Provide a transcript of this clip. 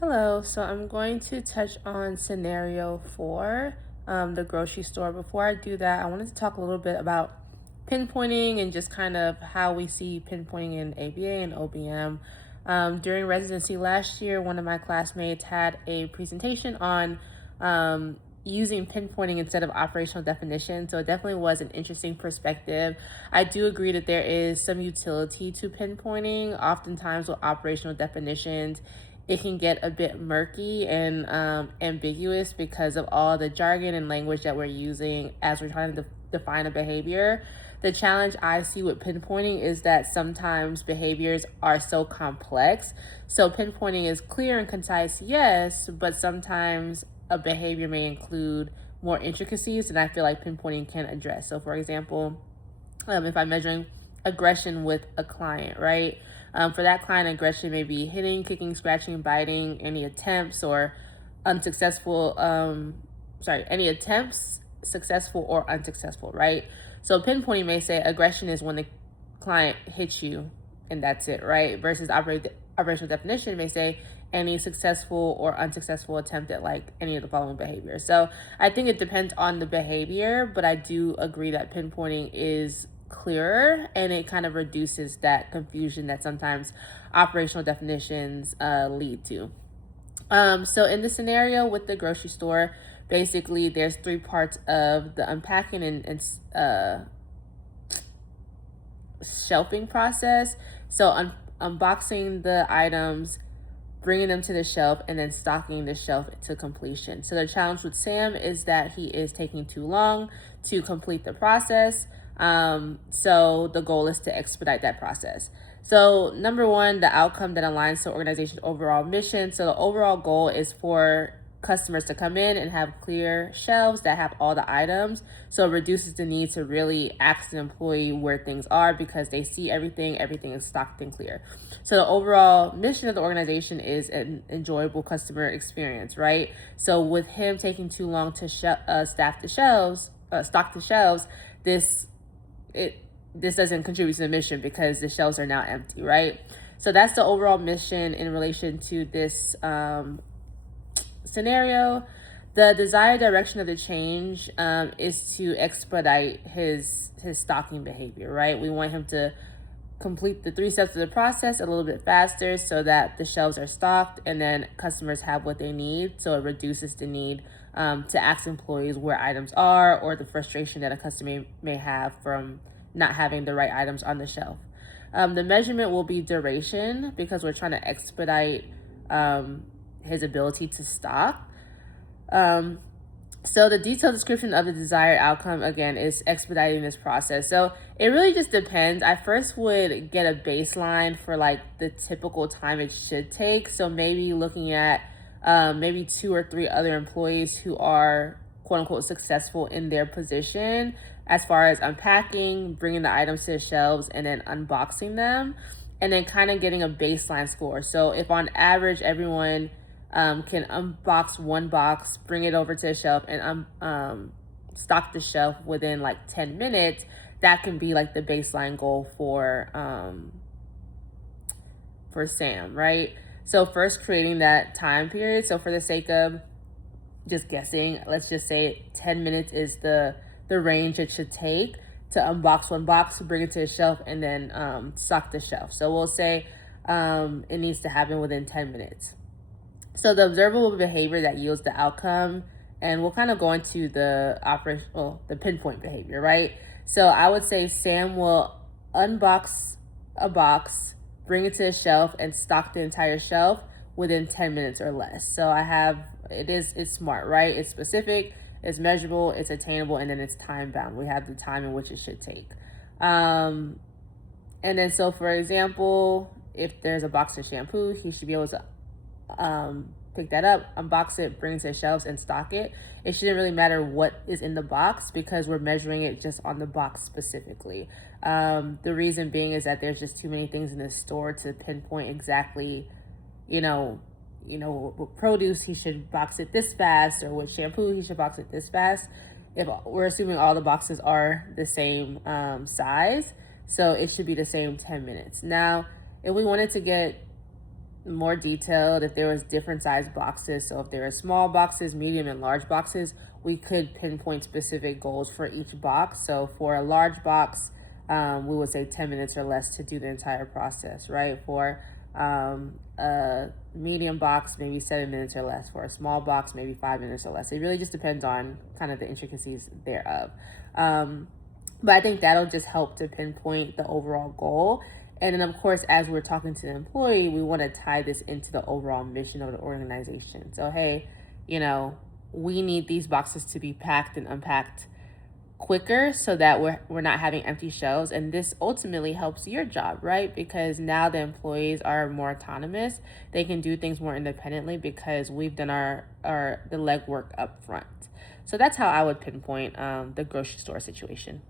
Hello, so I'm going to touch on scenario four, the grocery store. Before I do that, I wanted to talk a little bit about pinpointing and just kind of how we see pinpointing in ABA and OBM. During residency last year, one of my classmates had a presentation on using pinpointing instead of operational definition. So it definitely was an interesting perspective. I do agree that there is some utility to pinpointing. Oftentimes, with operational definitions, it can get a bit murky and ambiguous because of all the jargon and language that we're using as we're trying to define a behavior. The challenge I see with pinpointing is that sometimes behaviors are so complex. So pinpointing is clear and concise, yes, but sometimes a behavior may include more intricacies than I feel like pinpointing can address. So, for example, if I'm measuring aggression with a client, right? For that client, aggression may be hitting, kicking, scratching, biting, any attempts or unsuccessful, any attempts, successful or unsuccessful, right? So pinpointing may say aggression is when the client hits you and that's it, right? Versus operational definition may say any successful or unsuccessful attempt at like any of the following behaviors. So I think it depends on the behavior, but I do agree that pinpointing is clearer and it kind of reduces that confusion that sometimes operational definitions lead to. So in the scenario with the grocery store, basically there's three parts of the unpacking and shelving process. So unboxing the items, bringing them to the shelf, and then stocking the shelf to completion. So the challenge with Sam is that he is taking too long to complete the process. So the goal is to expedite that process. So number one, the outcome that aligns to organization's overall mission. So the overall goal is for customers to come in and have clear shelves that have all the items. So it reduces the need to really ask an employee where things are because they see everything, everything is stocked and clear. So the overall mission of the organization is an enjoyable customer experience, right? So with him taking too long to stock the shelves, this it this doesn't contribute to the mission because the shelves are now empty, right? So that's the overall mission in relation to this scenario. The desired direction of the change is to expedite his stocking behavior, right? We want him to complete the three steps of the process a little bit faster so that the shelves are stocked and then customers have what they need. So it reduces the need to ask employees where items are or the frustration that a customer may have from not having the right items on the shelf. The measurement will be duration because we're trying to expedite his ability to stock. So the detailed description of the desired outcome, again, is expediting this process. So it really just depends. I first would get a baseline for like the typical time it should take. So maybe looking at maybe two or three other employees who are quote unquote successful in their position as far as unpacking, bringing the items to the shelves, and then unboxing them, and then kind of getting a baseline score. So if on average everyone can unbox one box, bring it over to the shelf, and stock the shelf within like 10 minutes, that can be like the baseline goal for Sam, right? So first creating that time period. So for the sake of just guessing, let's just say 10 minutes is the range it should take to unbox one box, bring it to the shelf, and then stock the shelf. So we'll say it needs to happen within 10 minutes. So the observable behavior that yields the outcome, and we'll kind of go into the pinpoint behavior, right? So I would say Sam will unbox a box, bring it to the shelf, and stock the entire shelf within 10 minutes or less. So it's smart, right? It's specific, it's measurable, it's attainable, and then it's time bound. We have the time in which it should take. And then so for example, if there's a box of shampoo, he should be able to pick that up, unbox it, bring it to the shelves, and stock it. It shouldn't really matter what is in the box because we're measuring it just on the box specifically. The reason being is that there's just too many things in the store to pinpoint exactly, with produce he should box it this fast, or with shampoo he should box it this fast. If we're assuming all the boxes are the same size, so it should be the same 10 minutes. Now, if we wanted to get more detailed if there was different size boxes. So if there are small boxes, medium and large boxes, we could pinpoint specific goals for each box. So for a large box, we would say 10 minutes or less to do the entire process, right? For a medium box, maybe 7 minutes or less. For a small box, maybe 5 minutes or less. It really just depends on kind of the intricacies thereof. But I think that'll just help to pinpoint the overall goal. And then, of course, as we're talking to the employee, we want to tie this into the overall mission of the organization. So, hey, you know, we need these boxes to be packed and unpacked quicker so that we're not having empty shelves, and this ultimately helps your job, right? Because now the employees are more autonomous. They can do things more independently because we've done our the legwork up front. So that's how I would pinpoint the grocery store situation.